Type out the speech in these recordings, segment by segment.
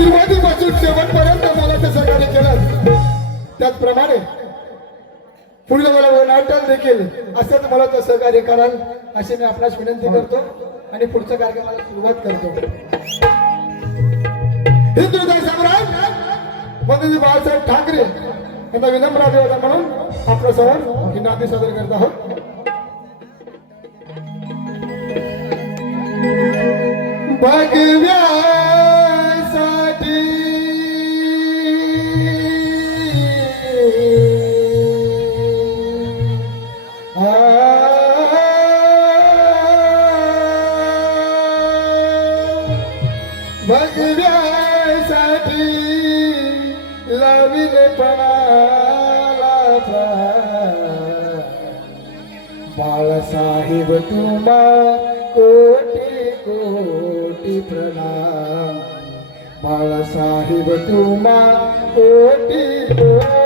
सुरुवातीपासून शेवटपर्यंत मला ते सहकार्य केलं, त्याचप्रमाणे पुढील मला नाटक देखील असंच मला तो सहकार्य कराल अशी मी आपणास विनंती करतो आणि पुढच्या कार्यक्रमाला सुरुवात करतो. हिंदुहृदय सम्राट वंदनीय बाळासाहेब ठाकरे यांना विनम्र अभिवादन म्हणून आपल्या समोर ही नांदी सादर करत आहोत. भगव्यासाठी भगव्यासाठी लाविले पणाला बाळासाहेब तुम्हा कोटी कोटी प्रणाम. बाळासाहेब तुम्हा कोटी कोटी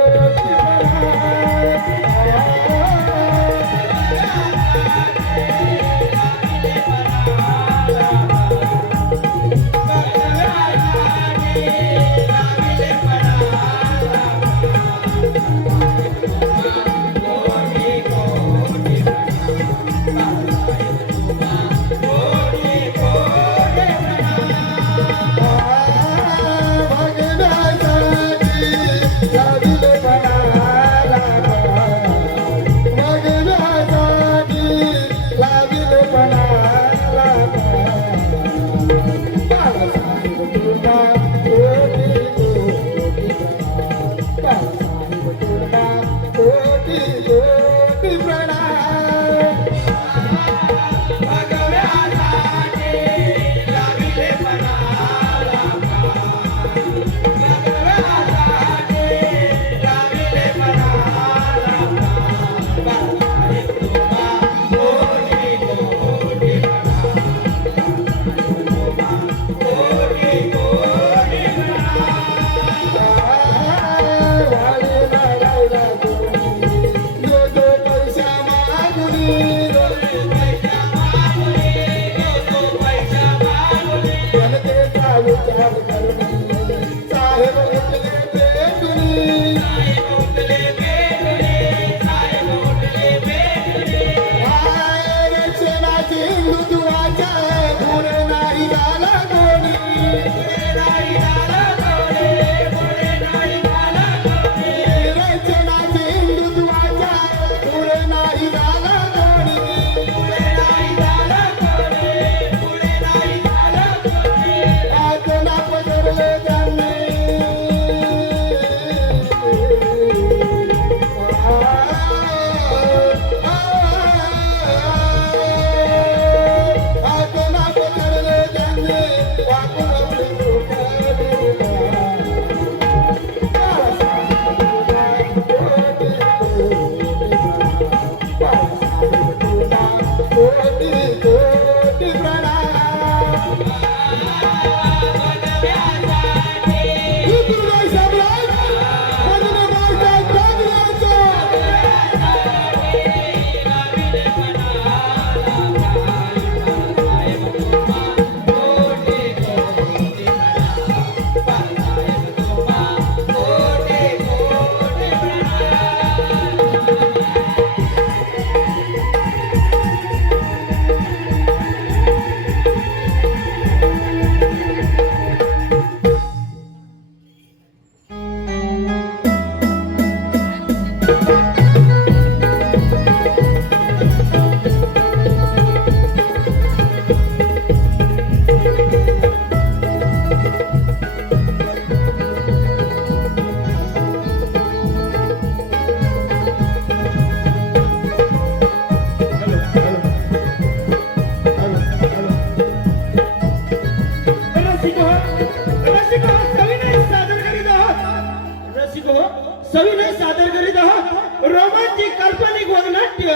सविनय सादर करीत आहोत रोमांचिक काल्पनिक वगनाट्य.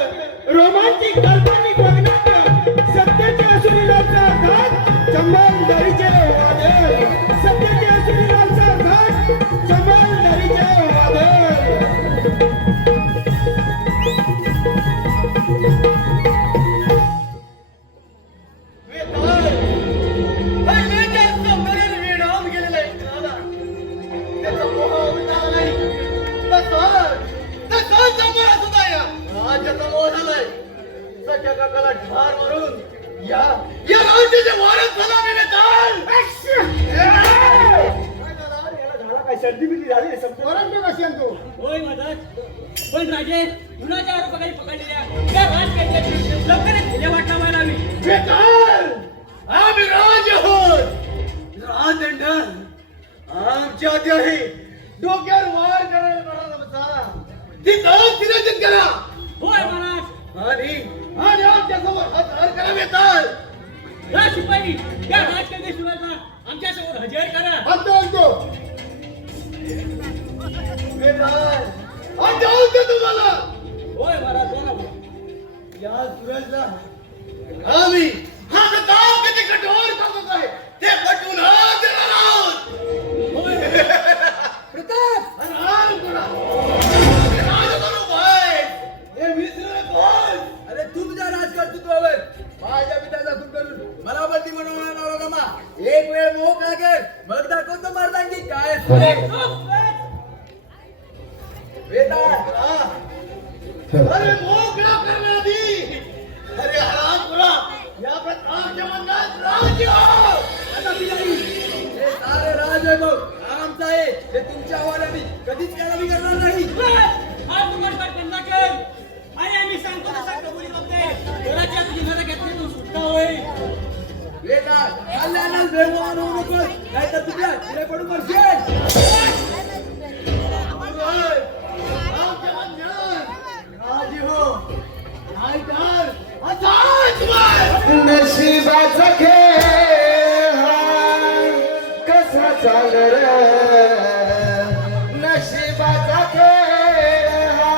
रोमांचिक काल्पनिक वगनाट्य सत्याचे असुरीलाचा घाट चंबल दरीचे वादळ. सत्याचे असुरीलाचा घाट चंबल दरीचे वादळ. वेताळ, पहिल्याच्या समोरील विणावून गेलेला आहे. सर्दी बिर्दी झाली समजा परंतु कशी आहे तू होय मदत पण राजे कुणाच्या आरोपाखाली पकडलेल्या त्या राजकारण्याची लवकरच विल्हेवाट लावायला हवी. बेकार आम्ही राज आहोत राजदंड आमच्या हाती आहे. डोक्यावर वार करणारा तिथं तिरंजन करा होय महाराज. आणि आमच्या समोर हजर करा येतात. राज शिपाई त्या राजकारण्याशिवायचा आमच्या समोर हजर करा. म्हणतो तुम्हाला होय महाराज बोला बोला. या सूरजला आम्ही हा काम किती कठोर काम आहे ते पटवून हात देणार आहोत. होय प्रताप आणि राम करा. राजकरू भाई हे मित्र कोण? अरे तू तुझ्या राजकर्तृत्वावर माझ्या पित्याचा खून करून मला बंदी बनवणार नवरा. एक वेळ मोह लागेल मग दाखवतो मर्दांची काय असते. वेदांत अरे मोकळा करण्याआधी अरे हराम करा या प्रतापच्या मनात राज्य आता बिचारी हे सारे राजवैभव आमचं आहे हे तुमच्या हवाल्याने कधीच करावी करणार नाही. आज तुम्हाला काय करणार कर आणि आम्ही सांगतो तसा कबुली बघते. घराच्या जिल्ह्याला घेतली तू सुटका होय. वेदांत कल्याणाला बेमान होऊ नकोस नाहीतर तुझ्या तिला पडून मरशील. नशिबाचा खेळ हा कसा चाल रे नशिबाचा खेळ हा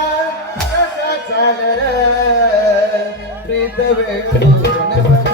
कसा चाल रे प्रीत वेळ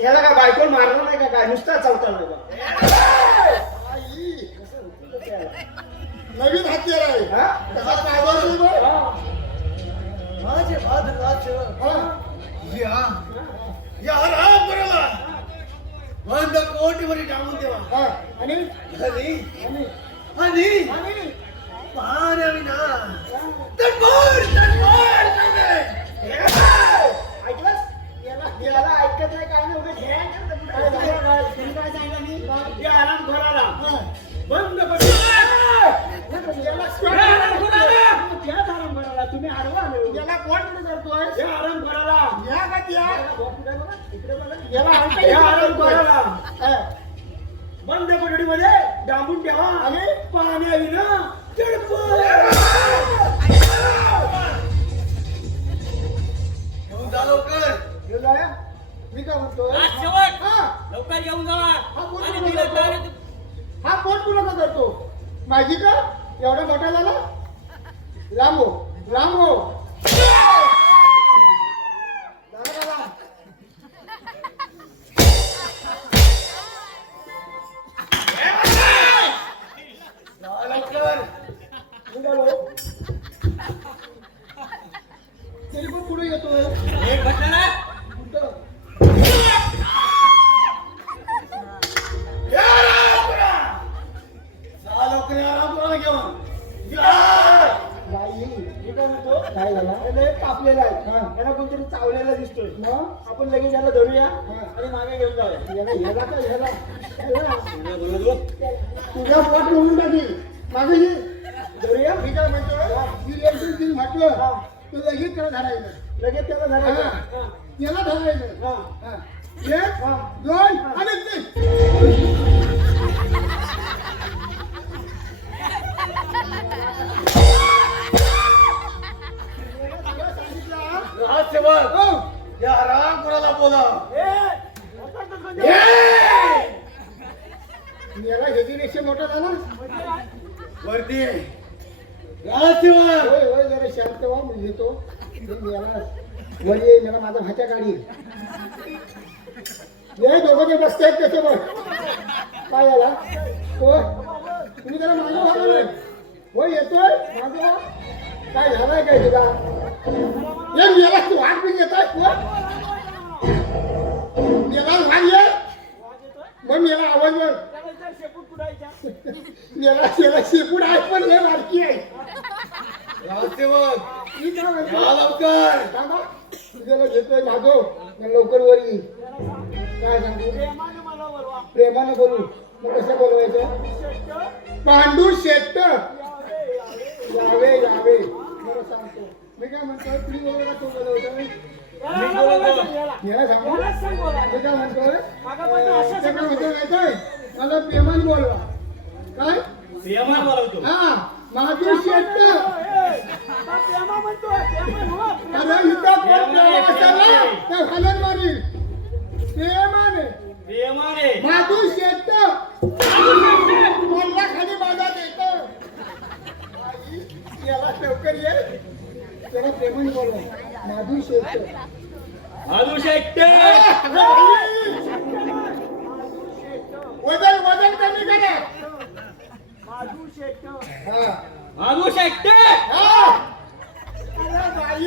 याला काय बायकोल मारलं नाही का काय नुसता चावता नाही नवीन हत्यार आहे का कसा कायदा नाही बा? माझे भाद राज्य या राम करायला बंद कोटीवरी टाकून देवा हा, आणि आणि पाण्याविना तडफड करते. ऐकलंस? याला ऐकत नाही काय नाही उगाच घ्या करतं कुठं. काय झालं काय? तुम्ही काय सांगितलं मी? या आराम खोराला हा. बंद याला या आराम खोराला त्याच आराम करायला तुम्ही आडवा आले याला कोण कुठे करतोय या आराम खोराला या का त्या इकडे बघा याला या आराम खोराला हा. बंद कोठडीमध्ये डांबून ठेवा आणि पाण्याविना तडफड. येऊन झाला कुठे येतोय एक भेटला ना कुठं या रामपुरा! जा लवकर या रामपुराला घेऊन. या! बाई मी काय म्हणतो काय झाला लय कापलेला आहे याला कोणतरी चावलेला दिसतोय मग आपण लगेच याला धरूया आणि मागे घेऊन जाऊया याला का ह्याला तुझ्या पोट म्हणून टाकी मागे ये धरूया मी काय म्हणतो मी एक दिन म्हटलं तू लगेच त्याला धरायचं लगेच त्याला धरायचं याला धरायचं एक दोन आणि तीन रहस्यवाद या रामपुराला बोला. याला ह्याच्यापेक्षा मोठा झाला वरती रहस्यवाद होय होय जरा शांत व्हा मी घेतो याला वर ये मला माझा भाच्या गाडी ये दोघं जे बसतायत त्याचे बघ काय झाला तो तुम्ही त्याला मागं व्हायला होय येतोय मागं व्हा. काय झालंय काय तुला ये मेला तू वाट पण येतोय मेला वाट ये मग मेला आवाज बघ मेला शेला शेपूट आहे पण हे बारकी आहे रहस्यवाद मी काय या म्हणतो लवकर. सांगा तुझ्याला घेतोय मागव मग लवकर वर ये काय सांगू प्रेमानं बोलू मग कसं बोलवायचं पांडू शेट्ट यावे यावे बरं सांगतो मी काय म्हणतो तुम्ही बोलवला तो बोलवतोय याला सांगू मी काय म्हणतोय ते काय म्हणतोय माहितीये? मला प्रेमानं बोलवा काय प्रेमानं बोलवतो हा महादेव शेट्ट अरे इथं कोण प्रेम असावा तर हलन मारील प्रेमाने प्रेमाने माधू शेट्ट कोणला खाली बाजार येतो याला लवकर ये त्याला प्रेमाने बोलवा माधू शेट्ट माधू शेट्टे वजन वजन कमी करा हा माधू शेट्टे हा अरे बाई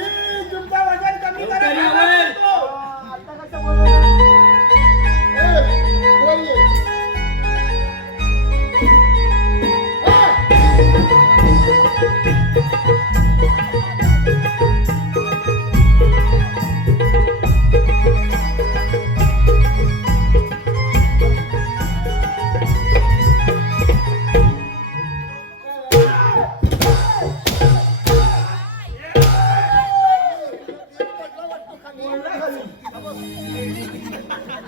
तुमचं वजन कमी करा लवकर यावर. आता कसं बोलवलं? बोल ये.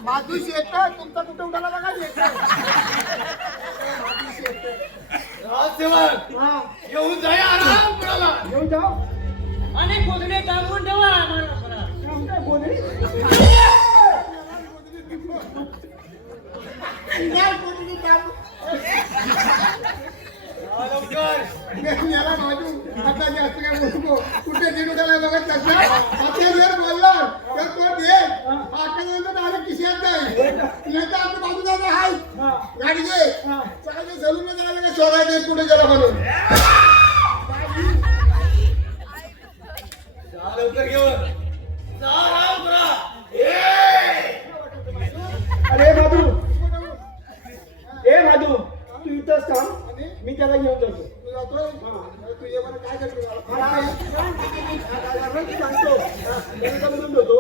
माधू शेट्ट तुमचा कुठं उडाला बघा शेट्ट रहस्यवाद हा येऊन जा या रामपुराला. घेऊन जाऊ आणि कोगडे टांगून ठेवा आम्हाला. काय बोलली या लवकर. याला बाजू आता जास्त काय बोलतो कुठे गेलो त्याला बघत नसला आता जर बोलला तर तो दे आता डायरेक्ट खिशात जाईल नाही तर आपल्या बाजू जायला हाय गाडी घे चांगले सलून जायला का शोधायचे कुठे गेला म्हणून जा लवकर घेऊन. जा रामपुरा. अरे माधू ए माधू तू इथंच थांब मी त्याला घेऊन जातो तू जातोय तू ये मला काय करतो सांगतो मी त्याला घेऊन जातो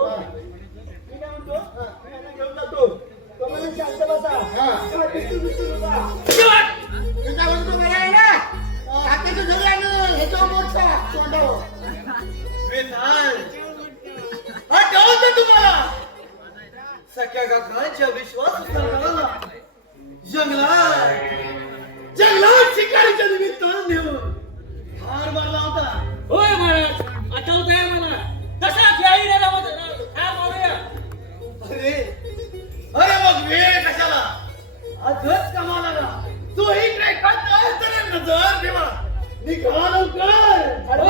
मी काय म्हणतो मी याला घेऊन जातो तुम्हाला शांत बसा मी काय म्हणतो बरं आहे ना हाताच्या घरी आणि ह्याच्यावर मोठा तोंडावर आठवतं तुम्हाला सख्या काकांच्या विश्वास जंगलात शिकारीच्या निमित्तानं नेऊन हार मारला होता. होय महाराज आठवतंय मला तसा खेळी रे ठार मारूया. अरे मग वेळ कशाला आजच कामाला ना तू इकडे काय तर नजर ठेवा निघा लवकर. अरे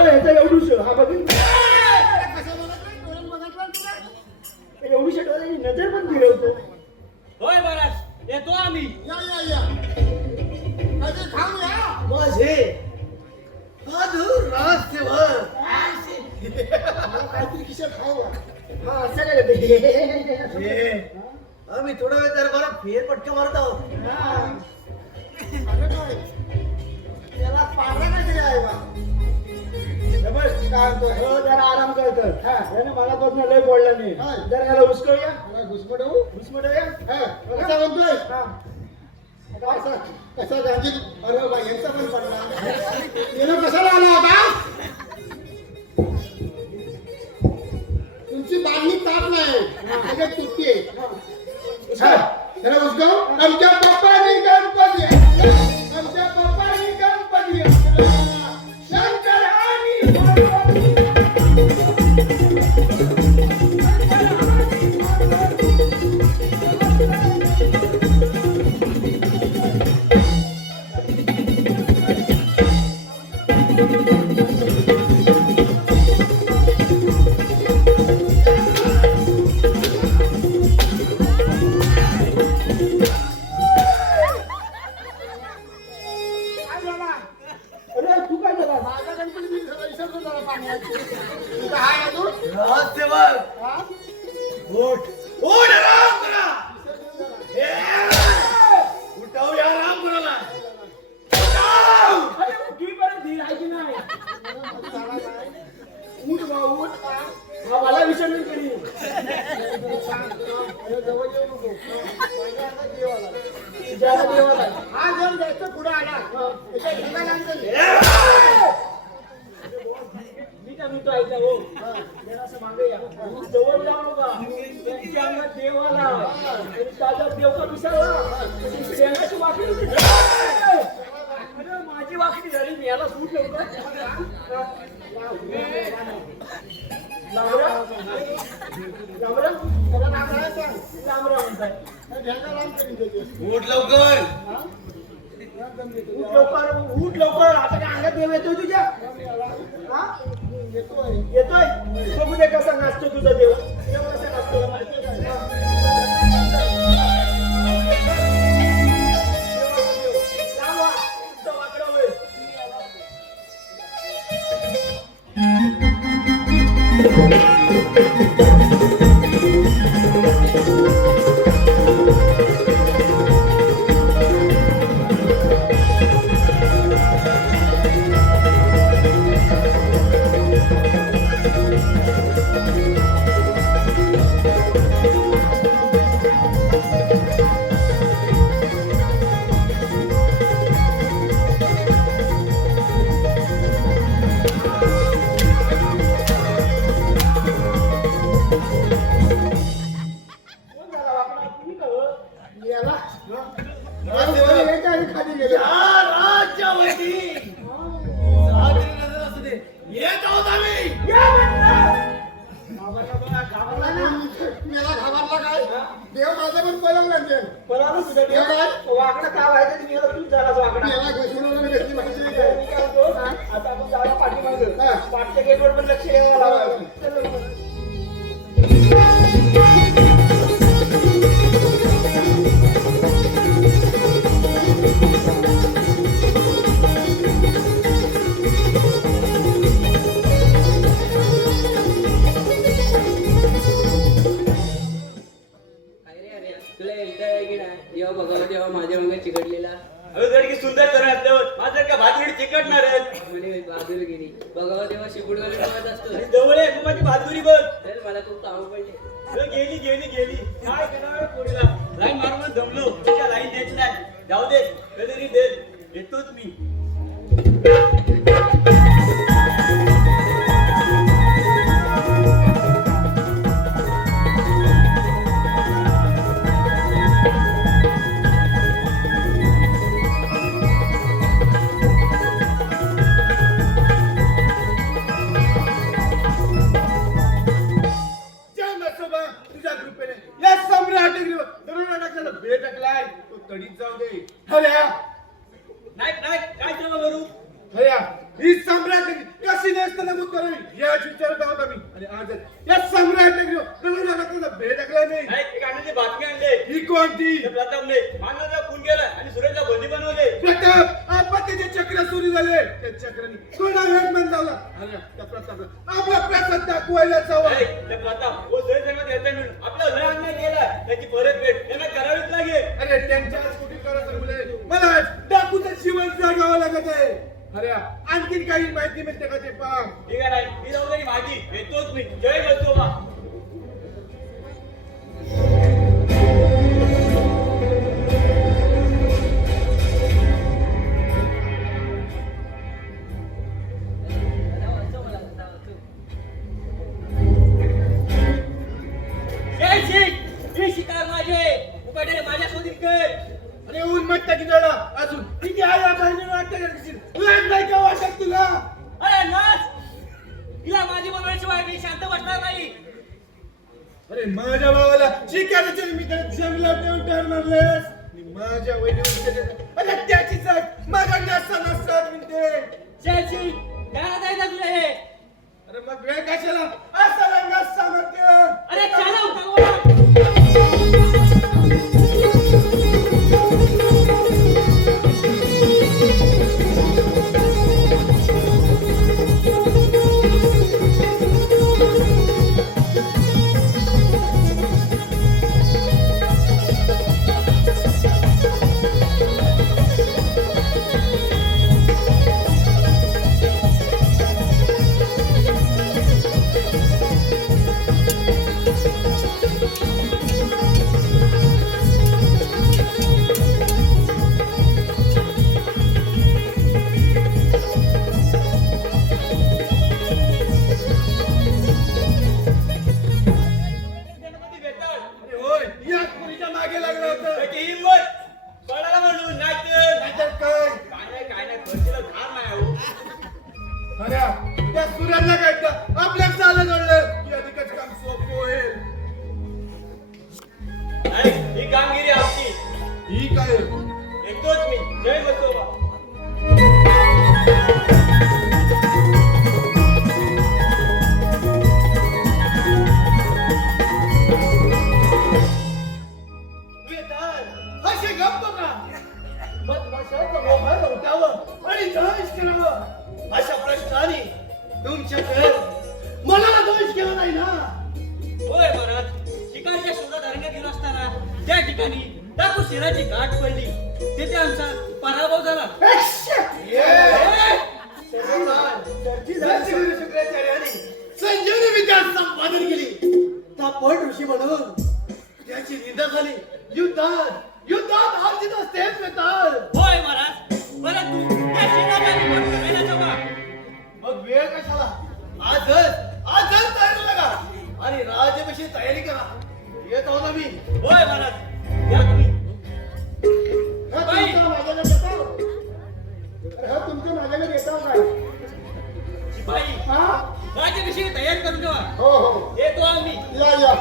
ह्याचं एवढूच हा बघीन एवढी शेटाची नजर पण फिरवतो होय महाराज येतो आम्ही. या माझे साधू रहस्यवाद मला काहीतरी खिशात खाऊ हा असं काय ते आम्ही थोडा वेळ जरा बरं फेर पटकन मारत आहोत त्याला पांढरा काहीतरी आहे बा काय म्हणतोय? जरा आराम करतो हा. याने मला बघणं लय बोलला नाही हा. जरा याला उचकूया मला घुसमटवू उचमटूया कसा म्हणतोय कसा गांधी अरे बा यांचा पण पडला येणं कशाला आला होता तुमची बांधणी ताप नाही त्याच्यात तुटते त्याला उचगाव आमच्या पप्पानी गणपती आमच्या पप्पानी गणपती शंकर आणि पार्वती. अरे तू काय झाला माझा गणपती मी विसरतो जरा पाण्यात तुझा हाय अजून रहस्य बघ हा? उठ उठ आराम करा विसरतो जरा. उठाव या आराम करायला उठाव अरे उठवी परत धीर आहे की नाही उठ बा उठ बा. हा मला विसरली तरी अरे जवळ येऊ नको. माझ्या आता देव आला. ज्याला देवाला हा जण जास्त पुढे आला त्याच्या ढगाला आणलं. मी काय म्हणतो ऐका हो जरा असं मागे या जवळ जाऊ नका त्यांच्या अंगात देव आला आणि ताजा देव का विसरला त्याची शेंगाची वाकडी होती. अरे माझी वाकडी झाली मी याला सूट लवकर लांबरा त्याला नाकाला सांग. लांबरा म्हणताय ढगा लांब करीन त्याचे. उठ लवकर हा? दम देतो. उठ लवकर आता काय अंगात देव येतोय तुझ्या हा येतोय. येतोय बघू दे कसा नाचतो तुझा देव देव कसा नाचतो माहिती आहे का? लांब व्हा. तुमचा वाकडा होईल. कोण झाला वाकडा? तुम्ही का हो? याला वर यायचं आणि खाली गेलं. या राज्यावरती सागरी नजर असू दे येत आहोत आम्ही या म्हणलं. गावाला बघा, गावाला ना. मला घाबरला काय देव माझं पण पलवलं ते. पळालो तुझा देव काय? वाकडा का व्हायचं मी आता तूच झालास वाकडा याला घसरून भेटली पाहिजे मी काय. काय म्हणतो, आता आपण जाऊया पाठीमागं. हा. पाठच्या गेटवर पण लक्ष द्यावं लावायचं. चल लवकर. अरे तुला एकदा आहे की नाही जेव्हा बघावं तेव्हा माझ्या अंगात चिकटलेला की सुंदर तर आपल्यावर माझं का भातगडी चिकटणार आहेत म्हणे बाजूला गेली बघावं तेव्हा शिपूट घालून बघत असतो जवळ आहे तू माझी बहादुरी बघ तर मला खूप काम पडले गेली काय करणार पोरीला लाईन मारून जमलो तुझ्या लाईन देत नाही जाऊ दे कधी देत येतोच मी ज्या नसोबा तुझ्या कृपेने या सम्राट दरोडा टाकला बेड टाकलाय तो तडीत जाऊ दे हऱ्या काय केलं करू हऱ्या ही सम्राट कशी नसताना नमूद करावी याच विचारत आहोत आम्ही आणि आज या सम्राट दरोडा टाकला बेड टाकलाय नाही नाही कानाची बातमी आणले ही कोणती प्रतापने मानवला खून केला आणि सुरेशला बंदी बनवले प्रताप आपत्तीचे चक्र सुरू झाले त्या चक्राने कोणा वेळ बंद लावला अरे त्या प्रताप आपला प्रताप ताकद दाखवायला चावा ए, त्या प्रताप वो जय जगत येते म्हणून आपला लय अन्याय केला त्याची परतफेड त्यांना करावीच लागेल. अरे त्यांच्या आज कुठे करत मुले मला डाकूचं जीवन जगावं लागत आहे. अरे आणखीन काही माहिती मिळते का ते पहा. ठीक आहे नाही मी जाऊ माझी येतोच मी. जय बसोबा. जय शिक ही शिकार माझे उकडे माझ्या शोधित कर. अरे ऊन मट्टा की जळा अजून किती आया बहिणीनं वाटतं करशील तुला नाही का वाटत तुला. अरे नाच तिला माझी बनवल्याशिवाय मी शांत बसणार नाही. अरे माझ्या भावाला शिकायच्या निमित्ताने जंगलात नेऊन ठरणारलेस माझ्या वहिनीवर. अरे त्याची जात माझा नसता म्हणते. जय शिक काय जायचं तुला हे. अरे मग वेळ कशाला असं रंगात सामर्थ्य. अरे चालव तलवार. अरे होय या पुरीच्या मागे लागला होता. त्याची हिंमत कोणाला म्हणून नाहीतर नाहीतर काय काय नाही खर्चीला धार नाही हो. अरे त्या सूर्याला काढतं आपल्याच चालत जोडलं की अधिकच काम सोपं होईल. नाही, ही कामगिरी आमची. ही काय येतोच मी. जय बसोबा. असे गप्प का बदमाशाचं मोहर उठावं आणि द्वेष करावं अशा प्रश्नाने तुमच्याकडे मला द्वेष केला नाही ना. होय महाराज शिकारच्या शोधात अरण्यात गेलो असताना त्या ठिकाणी टाकू शिराची गाठ पडली. तेथे आमचा पराभव झाला. शुक्राचार्याने संजीवनी विद्या संपादन केली. तापड ऋषी म्हणून त्याची निंदा झाली. युद्धात हार जीत असतेच मिळतात. होय महाराज परंतु त्या शिराचा निवड करायला जमा. मग वेळ कशाला आजच तयारी लागा आणि राजाभिषेक तयारी करा. येत आहो ना मी. होय महाराज या तुम्ही. हा बाई. तुमचा माझ्याकडे येतो. अरे हा तुमच्या माझ्याकडे येतो काय. शिपाई हा राज्याभिषेक तयार करून ठेवा. हो हो येतो आम्ही. या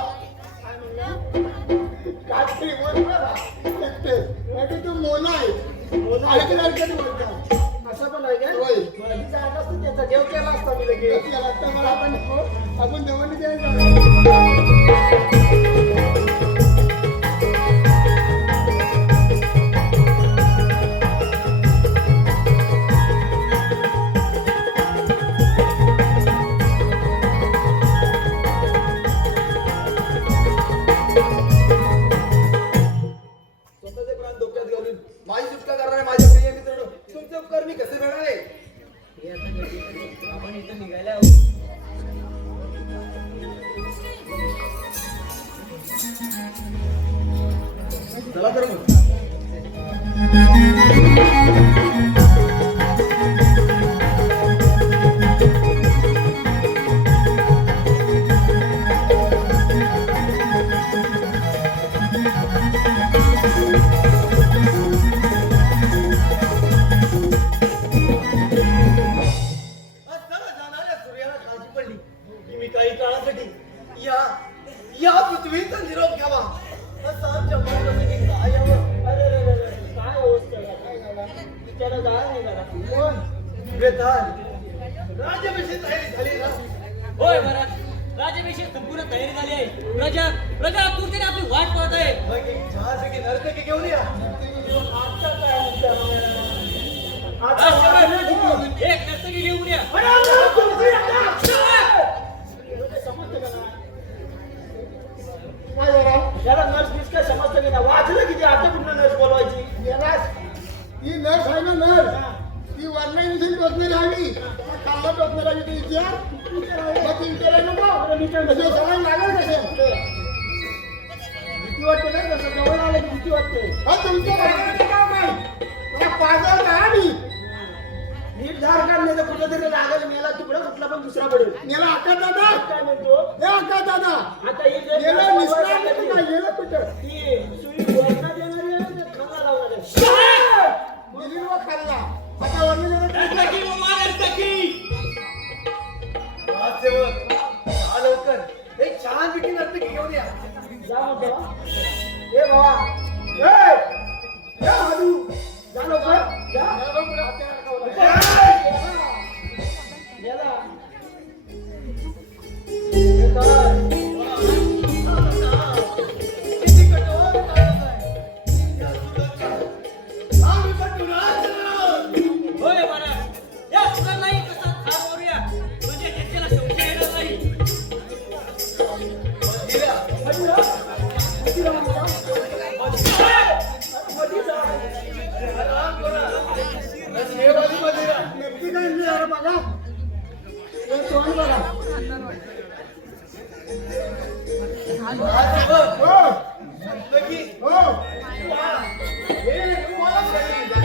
काठी बोलता एकटे नाही तू मोना आहे ऐकणार बोलता असं पण आहे का? होय माझी जागा असते त्याचा देव केला असता मी लगेच. याला आता मला आपण देवानी द्यायला. स्वतःचे प्राण धोक्यात घालून माझी सुटका करणारे माझे प्रिय मित्र तुमचे उपकार मी कसे मिळाले. आपण इथं निघायला चला तर मग. जाणाऱ्या सूर्याला काळजी पडली की मी काही काळासाठी या पृथ्वीचा निरोप घ्यावा. असं आमच्या मनासाठी काय यावं. अरे काय अवस्था काय झाला विचारा जाळ निघाला. राज्याभिषेक तयारी झाली ना. होय महाराज राज्याभिषेक संपूर्ण तयारी झाली आहे. प्रजा आतुरतेने आपली वाट पाहत आहे. मग एक छानपैकी नर्तकी घेऊन या. आता काय एक नर्तकी घेऊन या. ना नर ती वरणाई दिसून टोचणारी हवी खाल्ला टोचणारी हवी ती विचार मग ती विचारायला नको तसे सगळं लागेल कसे भीती वाटते ना जसं जवळ आलं की भीती वाटते. हा तुमच्या बायकोचं काम आहे मला पाजवत आहे नीट धार काढले तर कुठं तरी लागेल मेला तुकडा कुठला पण दुसरा पडेल. मेला अक्का दादा काय म्हणतो हे अक्का दादा आता हे जे गेलं निसरा कुठं गेलं कुठं ती सुई वरणात येणारी आहे आणि खाना लावणारी आहे. दिली व खाल्ला आता वरणी सेवक हा लवकर एक छान पैकी नर्तकी घेऊन या. जा म्हणतो ए बाबा ए ए हाडू जा लवकर जा. गेला. हे काय? किती कठोर माणूस आहे. या सुरतचा आम्ही पटुराज आहोत. होय महाराज या सुद्धा नाही कसा थार वरूया म्हणजे त्याला संशय येणार नाही. हिरा, मधीरा? मधीरा म्हणतो. मधीरा. आराम करा. सेवाली मधुरा. नक्की काय आणली यार बघा हे तोंड बघा हा सेवक हो नर्तकी हो हे तुम्हाला सांगितलं.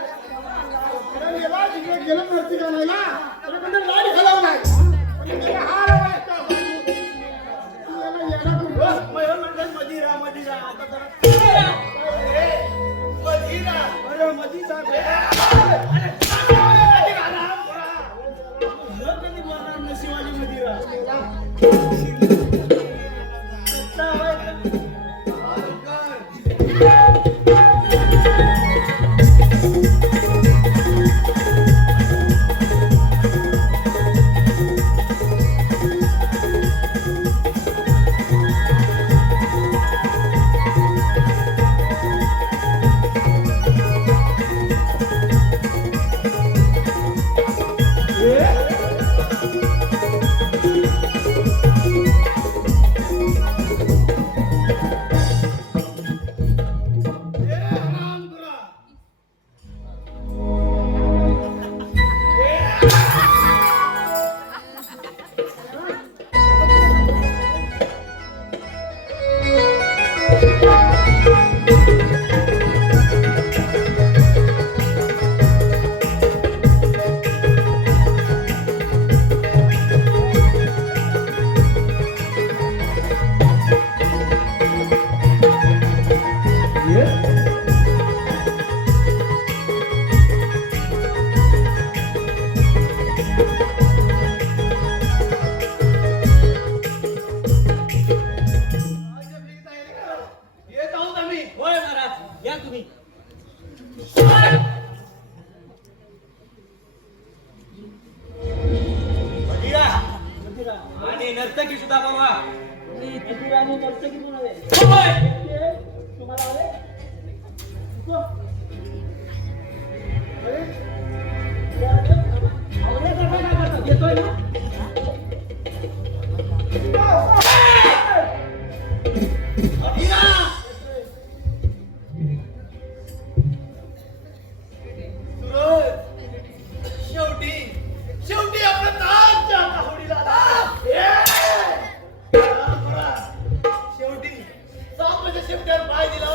अरे मेला तिकडे गेलं नरती गाणायला त्याला पण गाडी घालावं नाही पण त्याला हार हवा आहे का? याला येणं कुठं? मयूर म्हणतात मधीरा मधीरा. आता जरा मधुरा. अरे मधीचा कधी बोलणार नशिवाली मधीरा. सत्ता हवाय का? हा लवकर. येत आहोत आम्ही. होय महाराज या तुम्ही. मधीरा मधीरा. आणि नर्तकी सुद्धा बाबा. मधीरा आणि नर्तकी म्हणाले. होय. ते तुम्हाला आले? नको? अरे? ते आले? आवडल्यासारखं काय करतात? येतोय ना? मधुरा. सुरत. शेवटी शेवटी आपला ताज आता होडीला आला. आराम करा. शेवटी सापाच्या शेपट्यावर पाय दिला.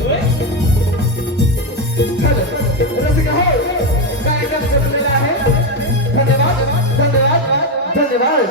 होय? रसिका हो कार्यक्रम संपलेला आहे धन्यवाद धन्यवाद धन्यवाद